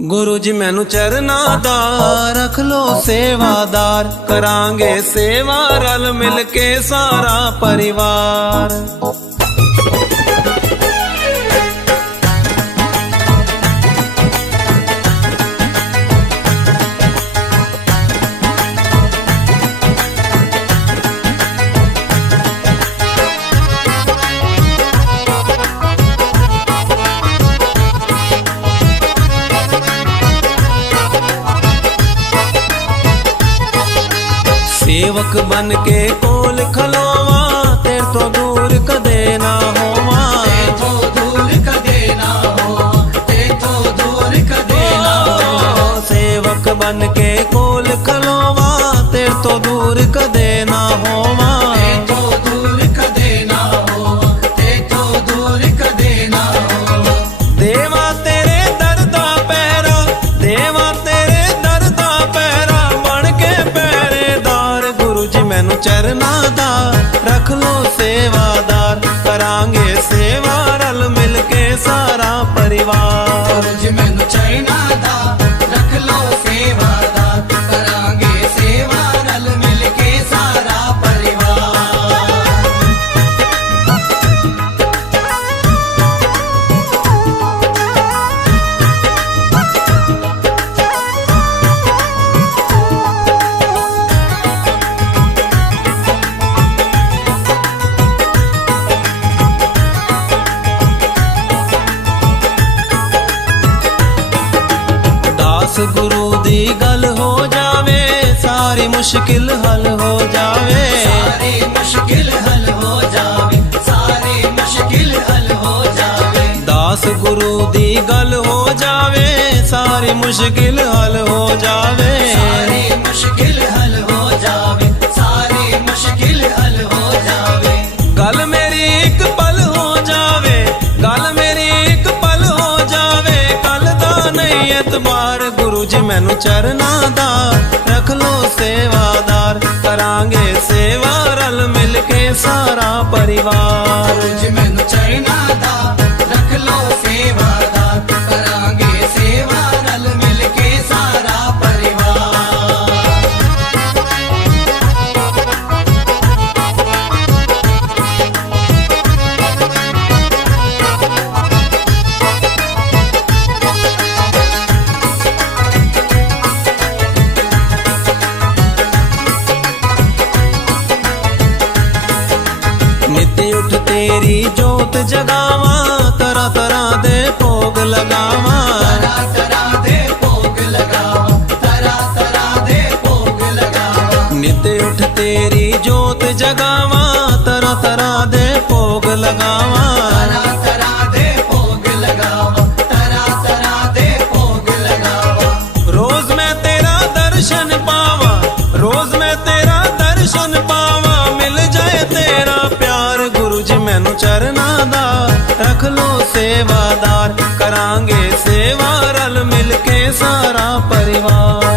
गुरु जी मैनू चरना दा रख लो सेवादार, करांगे सेवा रल मिल के सारा परिवार। सेवक बन के कोल खलोवा, तेरे तो दूर कदे ना होवा, तेरे तो दूर कदे ना होवा, तेरे तो दूर कदे ना होवा। सेवक बन के कोल खलोवा, तेरे तो दूर कदे ना होवा, तेरे तो दूर कदे ना होवा, तेरे तो दूर कदे ना होवा। देवा तेरे दर्दा पैरा, देवा तेरे दर्दा पैरा, बन के पहरेदार। गुरु जी मैनू चरना दा रख लो सेवादार, करांगे सेवा रल मिल के सारा परिवार। गुरु जी मैनू चरना दा रख लो सेवादार, करांगे सेवा रल मिल के सारा परिवार। गुरु दी गल हो जावे, सारी मुश्किल हल हो जावे, सारी मुश्किल हल हो जावे, सारी मुश्किल हल हो जावे। दास गुरु दी गल हो जावे, सारी मुश्किल हल हो जावे, सारी मुश्किल हल हो जावे, सारी मुश्किल हल हो जावे। गल मेरी एक पल हो जावे, गल मेरी एक पल हो जावे, कल दा नहीं एतबार। गुरु जी मैनू चरना दा रख लो सेवादार, करांगे सेवा रल मिल के सारा परिवार। गुरु जी मैनू चरना दा रख लो सेवादार, करांगे सेवा रल मिल के सारा परिवार। नित्य उठ तेरी जोत जगावा, तरह तरह दे भोग लगावा, तरह तरह दे भोग लगावा, तरह तरह दे भोग लगावा। नित्य उठ तेरी जोत जगावा, तरह तरह दे भोग लगावा, तरह तरह दे भोग लगावा, तरह तरह दे भोग लगावा। रोज मैं तेरा दर्शन पावा, रोज मैं तेरा दर्शन पावा, मिल जाए तेरा प्यार। गुरु जी मैनू चरना दा रख लो सेवादार, करांगे सेवा रल मिल के सारा परिवार।